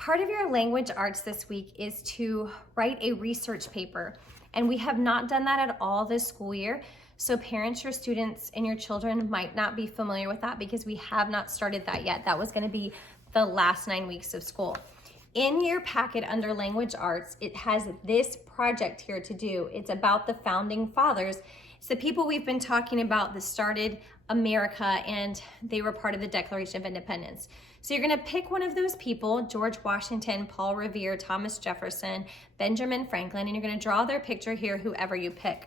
Part of your language arts this week is to write a research paper, and we have not done that at all this school year. So parents, your students, and your children might not be familiar with that because we have not started that yet. That was going to be the last 9 weeks of school. In your packet under language arts, it has this project here to do. It's about the founding fathers. It's the people we've been talking about that started America, and they were part of the Declaration of Independence. So you're gonna pick one of those people: George Washington, Paul Revere, Thomas Jefferson, Benjamin Franklin, and you're gonna draw their picture here, whoever you pick.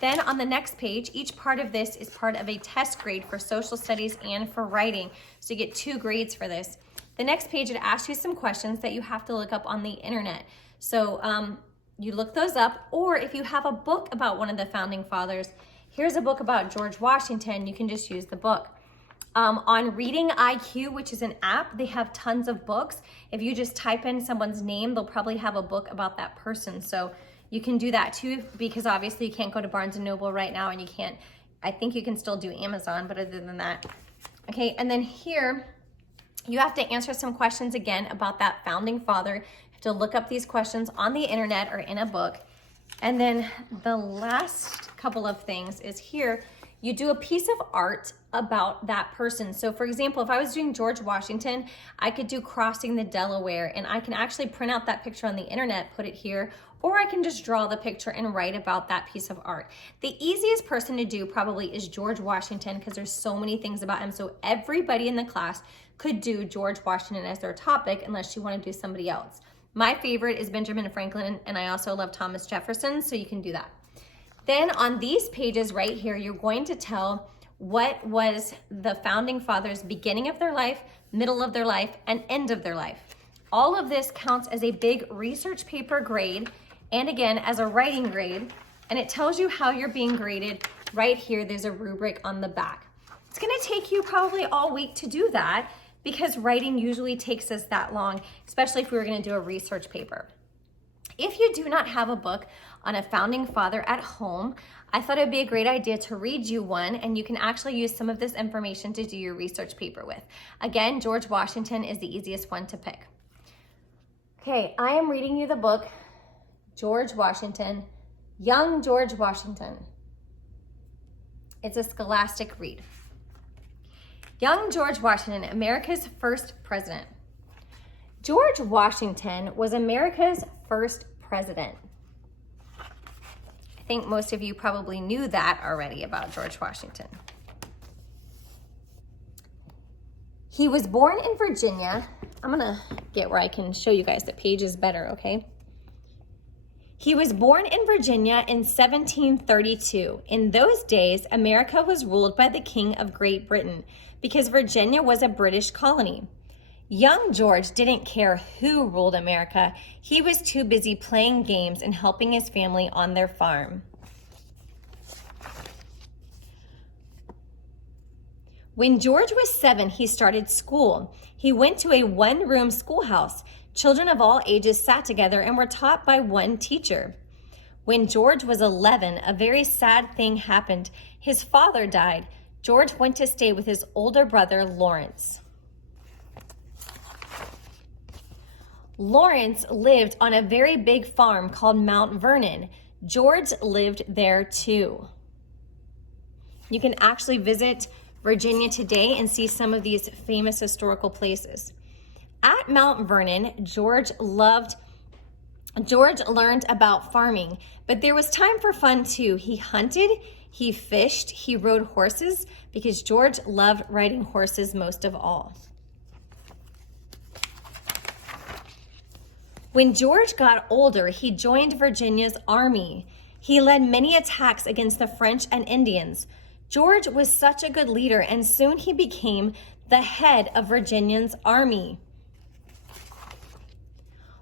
Then on the next page, each part of this is part of a test grade for social studies and for writing. So you get 2 grades for this. The next page, it asks you some questions that you have to look up on the internet. So you look those up, or if you have a book about one of the founding fathers, here's a book about George Washington, you can just use the book. On Reading IQ, which is an app, they have tons of books. If you just type in someone's name, they'll probably have a book about that person. So you can do that too, because obviously you can't go to Barnes & Noble right now, and you can't, I think you can still do Amazon, but other than that. Okay, and then here, you have to answer some questions again about that founding father. You have to look up these questions on the internet or in a book. And then the last couple of things is here, you do a piece of art about that person. So for example, if I was doing George Washington, I could do Crossing the Delaware, and I can actually print out that picture on the internet, put it here, or I can just draw the picture and write about that piece of art. The easiest person to do probably is George Washington, because there's so many things about him. So everybody in the class could do George Washington as their topic, unless you want to do somebody else. My favorite is Benjamin Franklin, and I also love Thomas Jefferson, so you can do that. Then on these pages right here, you're going to tell what was the founding fathers' beginning of their life, middle of their life, and end of their life. All of this counts as a big research paper grade, and again, as a writing grade, and it tells you how you're being graded. Right here, there's a rubric on the back. It's gonna take you probably all week to do that, because writing usually takes us that long, especially if we were gonna do a research paper. If you do not have a book on a founding father at home, I thought it would be a great idea to read you one, and you can actually use some of this information to do your research paper with. Again, George Washington is the easiest one to pick. Okay, I am reading you the book, George Washington, Young George Washington. It's a scholastic read. Young George Washington, America's first president. George Washington was America's first president. I think most of you probably knew that already about George Washington. He was born in Virginia. I'm gonna get where I can show you guys the pages better, okay? He was born in Virginia in 1732. In those days, America was ruled by the King of Great Britain because Virginia was a British colony. Young George didn't care who ruled America. He was too busy playing games and helping his family on their farm. When George was 7, he started school. He went to a one-room schoolhouse. Children of all ages sat together and were taught by one teacher. When George was 11, a very sad thing happened. His father died. George went to stay with his older brother, Lawrence. Lawrence lived on a very big farm called Mount Vernon. George lived there too. You can actually visit Virginia today and see some of these famous historical places. At Mount Vernon, George learned about farming, but there was time for fun too. He hunted, he fished, he rode horses, because George loved riding horses most of all. When George got older, he joined Virginia's army. He led many attacks against the French and Indians. George was such a good leader, and soon he became the head of Virginia's army.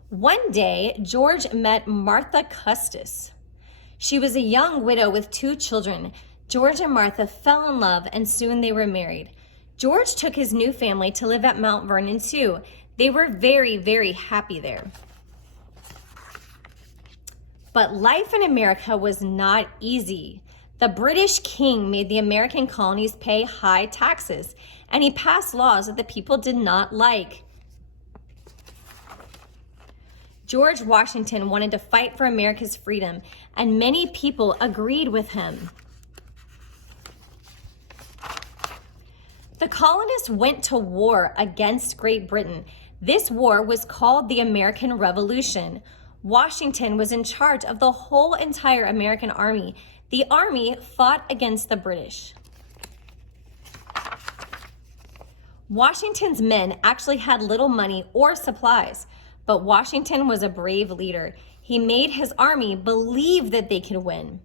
One day, George met Martha Custis. She was a young widow with 2 children. George and Martha fell in love, and soon they were married. George took his new family to live at Mount Vernon too. They were very, very happy there. But life in America was not easy. The British king made the American colonies pay high taxes, and he passed laws that the people did not like. George Washington wanted to fight for America's freedom, and many people agreed with him. The colonists went to war against Great Britain. This war was called the American Revolution. Washington was in charge of the whole entire American army. The army fought against the British. Washington's men actually had little money or supplies, but Washington was a brave leader. He made his army believe that they could win.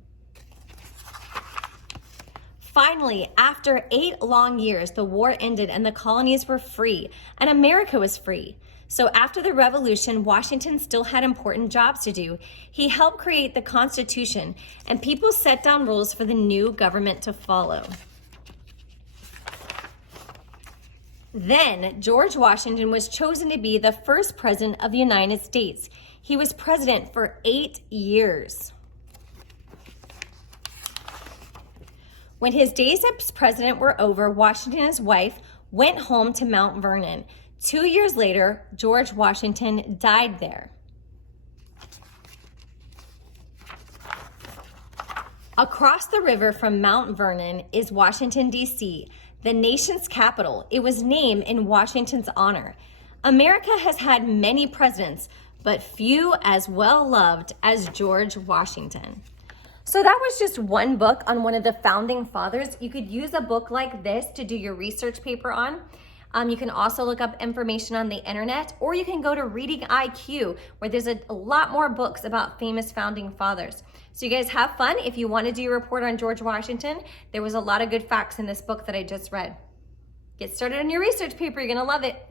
Finally, after 8 long years, the war ended and the colonies were free, and America was free. So after the Revolution, Washington still had important jobs to do. He helped create the Constitution, and people set down rules for the new government to follow. Then, George Washington was chosen to be the first president of the United States. He was president for 8 years. When his days as president were over, Washington and his wife went home to Mount Vernon. 2 years later, George Washington died there. Across the river from Mount Vernon is Washington, D.C., the nation's capital. It was named in Washington's honor. America has had many presidents, but few as well loved as George Washington. So that was just one book on one of the founding fathers. You could use a book like this to do your research paper on. You can also look up information on the internet, or you can go to Reading IQ, where there's a lot more books about famous founding fathers. So you guys have fun. If you want to do your report on George Washington, there was a lot of good facts in this book that I just read. Get started on your research paper. You're going to love it.